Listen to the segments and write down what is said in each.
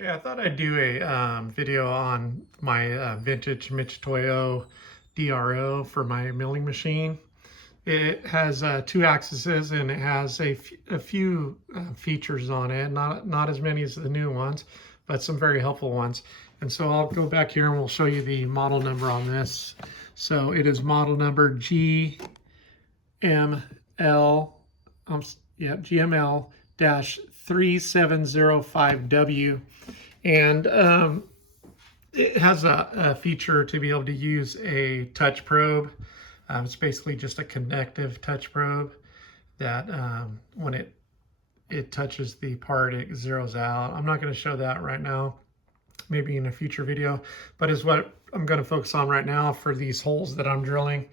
Yeah, I thought I'd do a video on my vintage Mitutoyo DRO for my milling machine. It has two axes and it has a few features on it, not as many as the new ones, but some very helpful ones. And so I'll go back here and we'll show you the model number on this. So it is model number GML-3705W. And it has a feature to be able to use a touch probe. It's basically just a connective touch probe that when it touches the part, it zeroes out. I'm not going to show that right now, maybe in a future video, but is what I'm going to focus on right now for these holes that I'm drilling.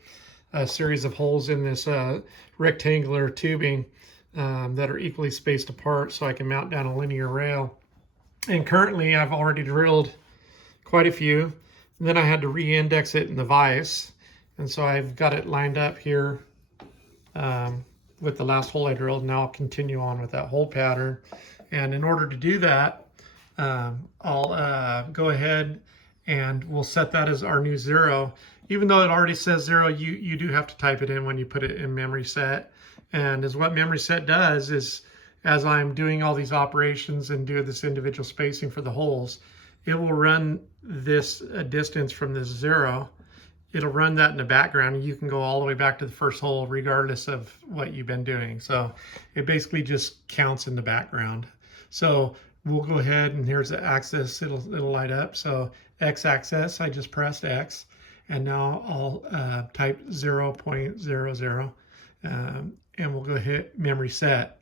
A series of holes in this rectangular tubing that are equally spaced apart so I can mount down a linear rail. And currently I've already drilled quite a few. And then I had to re-index it in the vise. And so I've got it lined up here with the last hole I drilled. Now I'll continue on with that hole pattern. And in order to do that, I'll go ahead and we'll set that as our new 0. Even though it already says 0, you do have to type it in when you put it in memory set. And as what memory set does is, as I'm doing all these operations and do this individual spacing for the holes, it will run this distance from this 0. It'll run that in the background, and you can go all the way back to the first hole regardless of what you've been doing. So it basically just counts in the background. So we'll go ahead, and here's the axis. It'll light up. So x-axis, I just pressed X, and now I'll type 0.00, and we'll go hit memory set.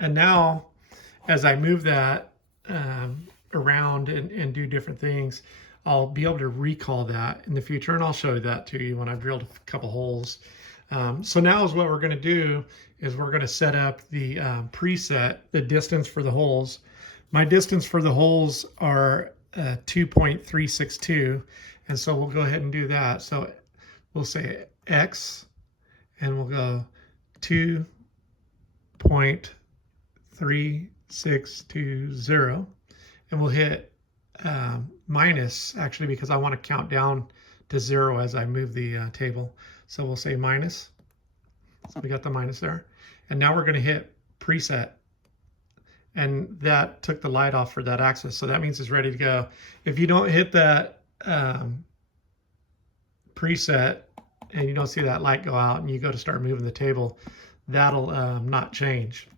And now, as I move that around and do different things, I'll be able to recall that in the future, and I'll show that to you when I've drilled a couple holes. So now is what we're going to do is we're going to set up the preset, the distance for the holes. My distance for the holes are 2.362, and so we'll go ahead and do that. So we'll say X, and we'll go 2.3620, and we'll hit minus, actually, because I want to count down to 0 as I move the table. So we'll say minus. So we got the minus there. And now we're going to hit preset. And that took the light off for that axis. So that means it's ready to go. If you don't hit that preset and you don't see that light go out and you go to start moving the table, that'll not change.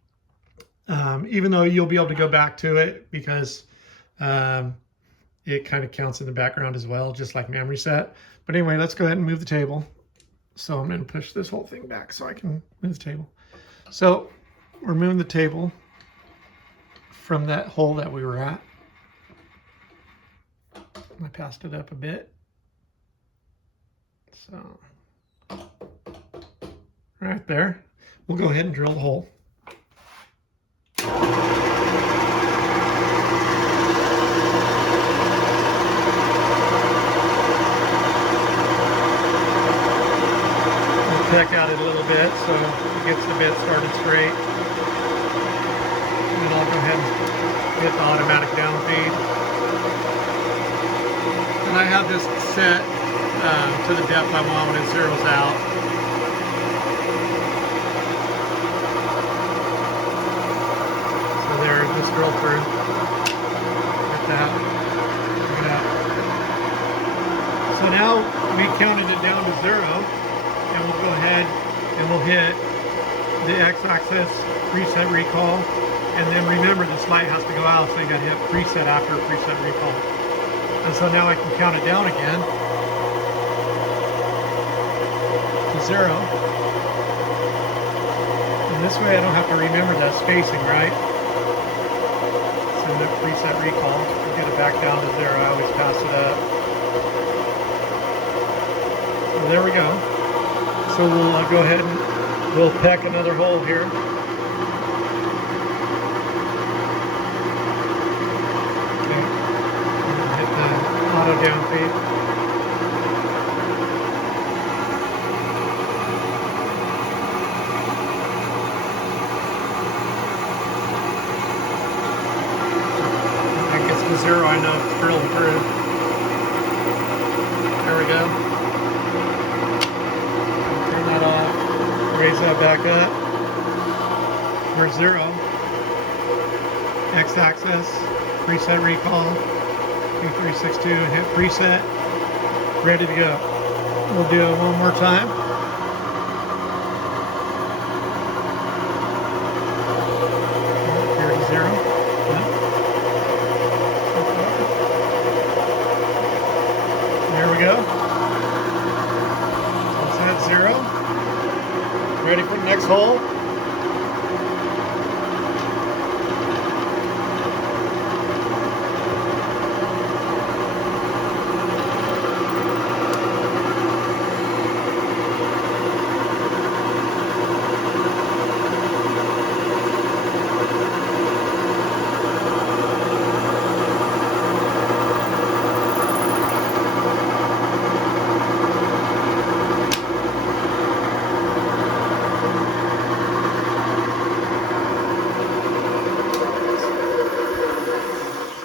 Even though you'll be able to go back to it because it kind of counts in the background as well, just like memory set. But anyway, let's go ahead and move the table. So I'm going to push this whole thing back so I can move the table. So we're moving the table from that hole that we were at. I passed it up a bit. So right there. We'll go ahead and drill the hole. Peck at it a little bit so it gets the bit started straight. And then I'll go ahead and hit the automatic down feed. And I have this set to the depth I want when it zeroes out. So there, just drill through. Like that. Look at that. So now we counted it down to 0. And we'll go ahead and we'll hit the x-axis preset recall, and then remember this light has to go out, so you got to hit preset after preset recall. And so now I can count it down again to 0, and this way I don't have to remember that spacing, right? So the preset recall, get it back down to 0. I always pass it up. So there we go. So we'll go ahead and we'll peck another hole here. Okay. Hit the auto down feed. the 0 I know it's drilled through. There we go. Turn that off. Raise that back up. We're 0. X-axis. Preset recall. 2362. Hit preset. Ready to go. We'll do it one more time. Here to 0. Yeah. There we go. That's at 0. Ready for the next hole.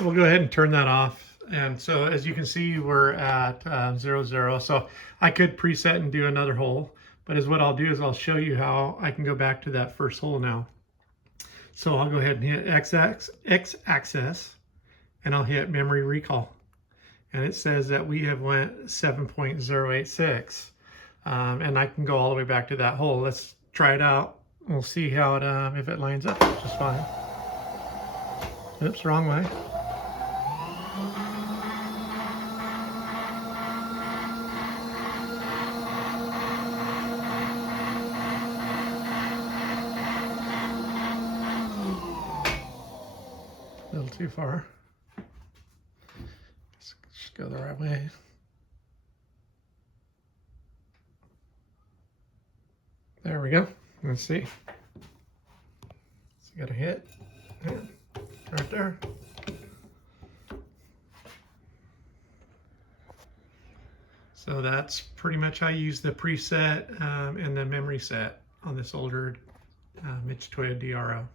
We'll go ahead and turn that off. And so as you can see, we're at 0, 0. So I could preset and do another hole, but what I'll do is I'll show you how I can go back to that first hole now. So I'll go ahead and hit X-axis and I'll hit memory recall. And it says that we have went 7.086. And I can go all the way back to that hole. Let's try it out. We'll see how it, if it lines up just fine. Oops, wrong way. A little too far. Let's just go the right way. There we go. Let's see. So you got a hit. Yeah. Right there. So that's pretty much how you use the preset and the memory set on this older Mitutoyo DRO.